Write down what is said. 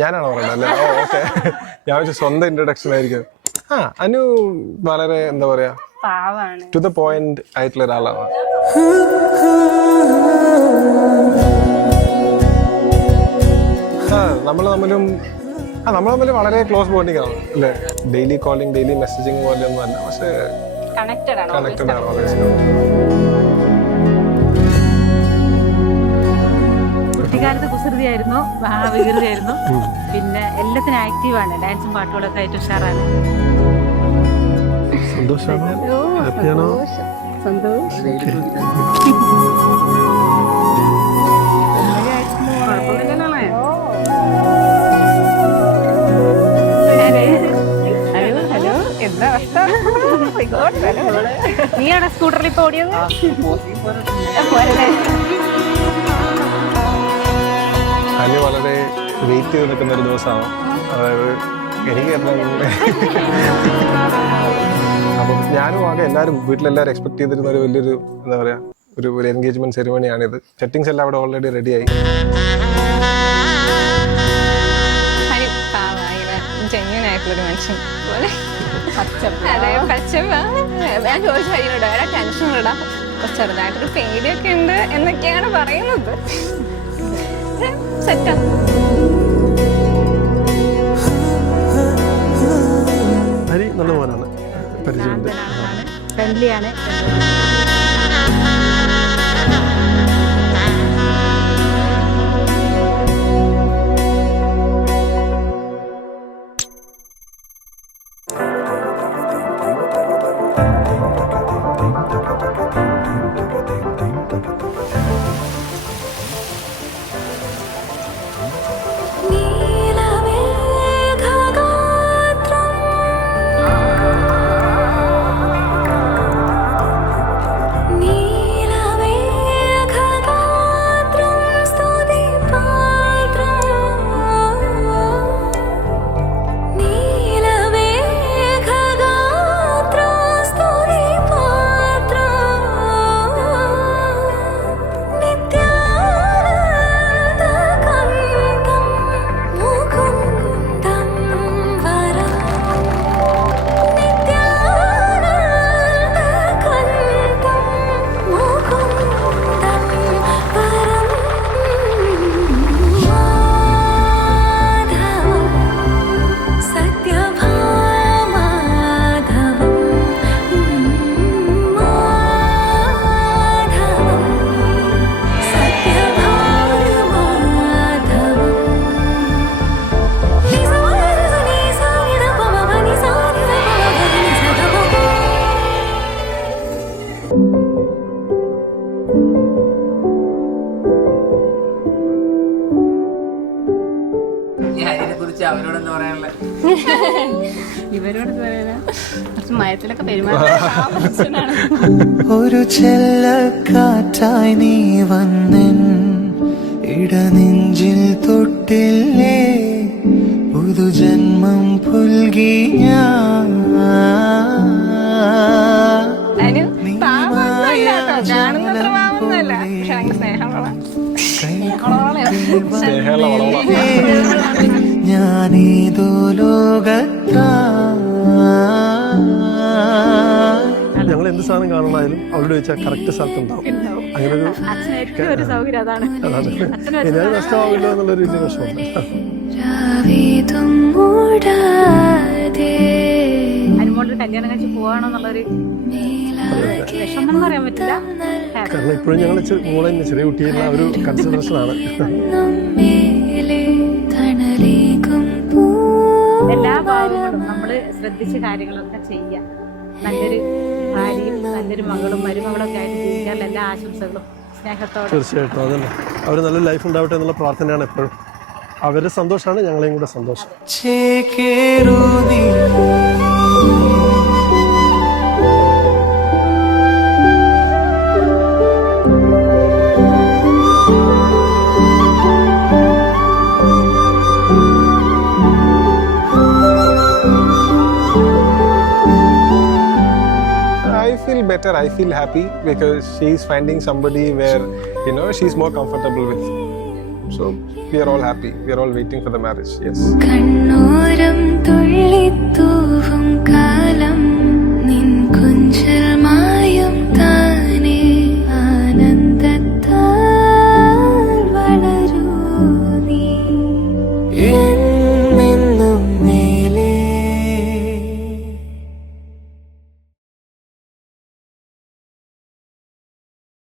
ഞാനാണോ പറയണത് അല്ലേ? ഓക്കെ. ഞാൻ സ്വന്തം ഇൻട്രൊഡക്ഷൻ ആയിരിക്കും. അനു വളരെ എന്താ പറയാ ടു ദ പോയിന്റ് ആയിട്ടുള്ള ഒരാളാണ്. നമ്മൾ തമ്മിൽ വളരെ ക്ലോസ് ബോണ്ടിങ് ആണ് അല്ലേ? ഡെയിലി കോളിംഗ്, ഡെയിലി മെസ്സേജിങ് പോലെ ഒന്നും അല്ല, പക്ഷെ കണക്റ്റഡ് ആണ്. കുട്ടിക്കാലത്ത് കുസൃതിയായിരുന്നു, വികൃതിയായിരുന്നു, പിന്നെ എല്ലാത്തിനും ആക്റ്റീവാണ്. ഡാൻസും പാട്ടുകളൊക്കെ ആയിട്ട് ഉഷാറാണ്. ഹലോ, എന്താ അവസ്ഥ? നീയാണോ സ്കൂട്ടറിൽ ഇപ്പൊ ഓടിയത്? അനു വളരെ വെയിറ്റ് ചെയ്ത് നിൽക്കുന്ന ഒരു ദിവസമാണ്. അതായത് എനിക്ക് അപ്പം ഞാനും ആകെ എല്ലാവരും വീട്ടിലെല്ലാവരും എക്സ്പെക്ട് ചെയ്തിരുന്ന ഒരു വലിയൊരു എന്താ പറയാ ഒരു എൻഗേജ്മെന്റ് സെറിമണിയാണിത്. സെറ്റിങ്സ് എല്ലാം അവിടെ ഓൾറെഡി റെഡിയായി. ജെന്യൂനായിട്ടുള്ളൊരു മനുഷ്യൻ പോലെ ഞാൻ ചോദിച്ചു കഴിഞ്ഞിട്ട് വേറെ ടെൻഷനിടാ, കുറച്ച് ചെറുതായിട്ടൊരു പേടിയൊക്കെ ഉണ്ട് എന്നൊക്കെയാണ് പറയുന്നത്. സെറ്റാ. ഹരി നല്ല മോനാണ്, പരിചയമുണ്ട്, ഫ്രണ്ട്ലിയാണ്. ഇവരോട് കുറച്ച് മയത്തിലൊക്കെ പെരുമാറാണ്. ഒരു ചെല്ലക്കാറ്റായി നീ വന്നൻ ഇടനെഞ്ചിൽ തൊട്ടില്ലേ, പുതുജന്മം പുൽകി ഞാൻ. കാണുന്നത്ര പാവൊന്നുമല്ല, പക്ഷെ സ്നേഹമുള്ള ഞാനേതോ ലോകത്താ. ഞങ്ങൾ എന്ത് സാധനം കാണണമായാലും അവരോട് ചോദിച്ചാൽ കറക്റ്റ് സ്ഥലത്തുണ്ടാവും. അങ്ങനെ ഒരു സൗകര്യം അതാണ്. ഞാൻ നഷ്ടമാവില്ലോ എന്നുള്ളൊരു വലിയ വിഷമമുണ്ട്. അനുമോളുടെ കല്യാണം കഴിച്ച് പോവാണെന്നുള്ളൊരു വിഷമം പറയാൻ പറ്റില്ല. കാരണം ഇപ്പോഴും ഞങ്ങൾ മോളെ ചെറിയ കുട്ടിയുള്ള ഒരു കൺസിഡറേഷനാണ്. എല്ലാ ഭാവങ്ങളും നമ്മൾ ശ്രദ്ധിച്ച കാര്യങ്ങളൊക്കെ ചെയ്യാം. നല്ലൊരു ഭാര്യയും നല്ലൊരു മകളും മരുമകളൊക്കെ ആയിട്ട് ജീവിക്കാൻ എല്ലാ ആശംസകളും സ്നേഹത്തോടെ. തീർച്ചയായിട്ടും അതന്നെ, അവർ നല്ലൊരു ലൈഫ് ഉണ്ടാവട്ടെ എന്നുള്ള പ്രാർത്ഥനയാണ് എപ്പോഴും. അവരുടെ സന്തോഷമാണ് ഞങ്ങളെയും കൂടെ സന്തോഷം. ചേക്കേറൂ നീ I feel better, I feel happy because she's finding somebody where, you know, she's more comfortable with. So we are all happy. We are all waiting for the marriage. Yes. കണ്ണോരം തുള്ളിത്തൂ